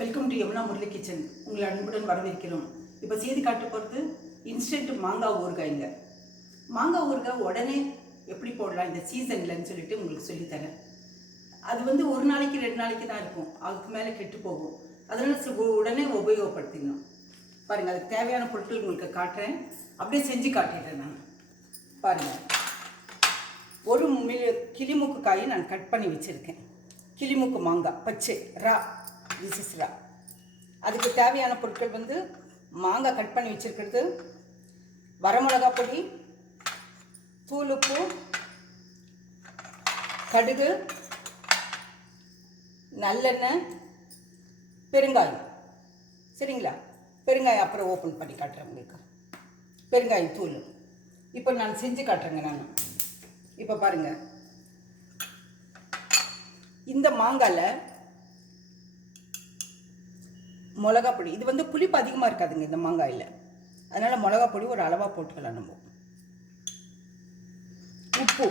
Welcome to Yamuna Murali kitchen. உங்களை அன்புடன் வரவேற்கிறோம். இப்போ செய்தி காட்ட போகிறது இன்ஸ்டன்ட் மாங்காய் ஊறுகாய்ங்க. மாங்காய் ஊறுகாய் உடனே எப்படி போடலாம் இந்த சீசன்லன்னு சொல்லிட்டு உங்களுக்கு சொல்லித்தரேன். அது வந்து ஒரு நாளைக்கு 2 நாளைக்கு தான் இருக்கும், அதுக்கு மேலே கெட்டு போகும். அதனால் உடனே உபயோகப்படுத்திக்கணும். பாருங்கள், அதுக்கு தேவையான பொருட்கள் உங்களுக்கு காட்டுறேன், அப்படியே செஞ்சு காட்டிடுறேன் நான். பாருங்கள், ஒரு கிளிமூக்கு காயை நான் கட் பண்ணி வச்சுருக்கேன். கிளிமூக்கு மாங்காய் பச்சை ரா, திஸ் இஸ் ரா. அதுக்கு தேவையான பொருட்கள் வந்து மாங்காய் கட் பண்ணி வச்சுருக்கிறது, வரமிளகா பொடி, தூளுப்பு, கடுகு, நல்லெண்ணெய், பெருங்காயம். சரிங்களா? பெருங்காயம் அப்புறம் ஓப்பன் பண்ணி காட்டுறேன் உங்களுக்கு. பெருங்காயம் தூள் இப்போ நான் செஞ்சு காட்டுறேங்க. நான் இப்போ பாருங்கள், இந்த மாங்காயில் மிளகா பொடி, இது வந்து புளிப்பு அதிகமாக இருக்காதுங்க இந்த மாங்காயில், அதனால் மிளகா பொடி ஒரு அளவாக போட்டுக்கலாம். நம்ம உப்பு,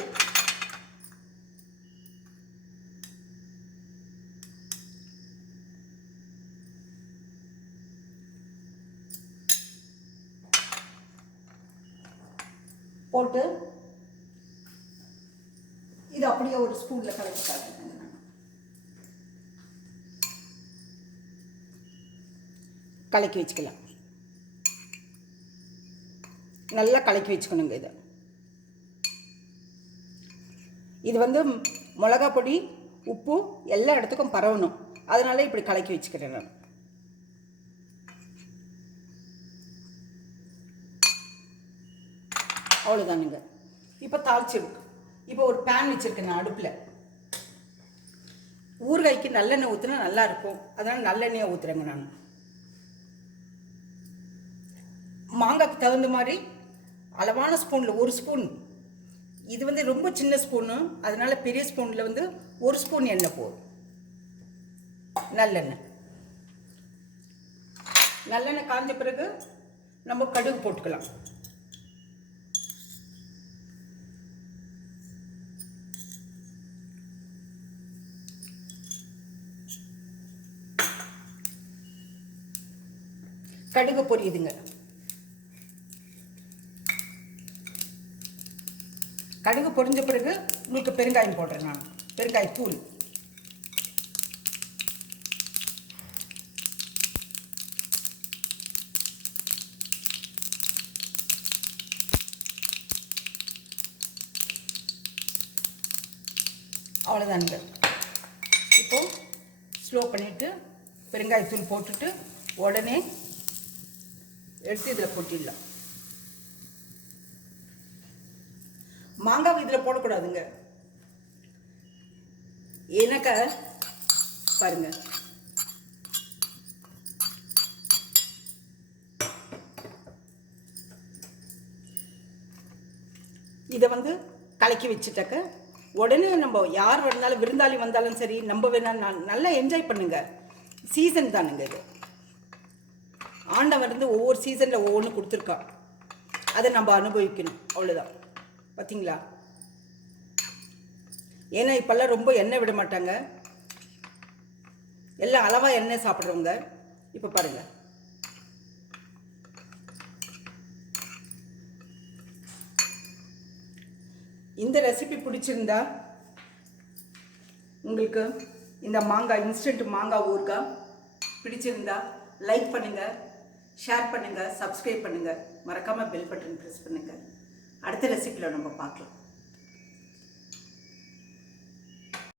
போட்டு இது அப்படியே ஒரு ஸ்பூனில் கலக்கி காட்டுறேன். கலக்கி வச்சுக்கலாம், நல்லா கலக்கி வச்சுக்கணுங்க. இது வந்து மிளகா பொடி உப்பு எல்லா இடத்துக்கும் பரவணும், அதனால இப்படி கலக்கி வச்சுக்கிறேன் நான். அவ்வளோதானுங்க. இப்போ தாளிச்சு, இப்போ ஒரு பேன் வச்சுருக்கேன் நான் அடுப்பில். ஊறுகாய்க்கு நல்லெண்ணெய் ஊற்றினா நல்லாயிருக்கும், அதனால் நல்லெண்ணெயை ஊற்றுறேங்க நான். மாங்காய்க்கு தகுந்த மாதிரி அளவான ஸ்பூனில் ஒரு ஸ்பூன், இது வந்து ரொம்ப சின்ன ஸ்பூனு, அதனால் பெரிய ஸ்பூனில் வந்து ஒரு ஸ்பூன் எண்ணெய் போடும். நல்லெண்ணெய் நல்லெண்ணெய் காஞ்ச பிறகு நம்ம கடுகு போட்டுக்கலாம். கடுகு பொரியுதுங்க. கடுகு பொரிஞ்ச பிறகு உங்களுக்கு பெருங்காயம் போடுறேன் நான், பெருங்காயத்தூள். அவ்வளோதானுங்க. இப்போ ஸ்லோ பண்ணிவிட்டு பெருங்காயத்தூள் போட்டுட்டு உடனே எடுத்து இதில் கொட்டிடலாம். மாங்காய் இதில் போடக்கூடாதுங்க, ஏன்னாக்கா பாருங்க, இதை வந்து கலக்கி வச்சுட்டாக்க உடனே நம்ம யார் வந்தாலும், விருந்தாளி வந்தாலும் சரி, நம்ம வேணாலும் நல்லா என்ஜாய் பண்ணுங்க. சீசன் தானுங்க இது. ஆண்டவன் வந்து ஒவ்வொரு சீசனில் ஒவ்வொன்று கொடுத்துருக்கான், அதை நம்ம அனுபவிக்கணும், அவ்வளோதான். பார்த்தீங்களா? ஏன்னா இப்போல்லாம் ரொம்ப எண்ணெய் விட மாட்டாங்க, எல்லாம் அளவாக எண்ணெய் சாப்பிட்றவங்க. இப்போ பாருங்கள், இந்த ரெசிபி பிடிச்சிருந்தா உங்களுக்கு, இந்த மாங்காய் இன்ஸ்டன்ட் மாங்காய் ஊறுகாய் பிடிச்சிருந்தா லைக் பண்ணுங்கள், ஷேர் பண்ணுங்கள், சப்ஸ்கிரைப் பண்ணுங்கள், மறக்காமல் பெல் பட்டன் ப்ரெஸ் பண்ணுங்கள். அடுத்த ரெசிபியில் நம்ம பார்க்கலாம்.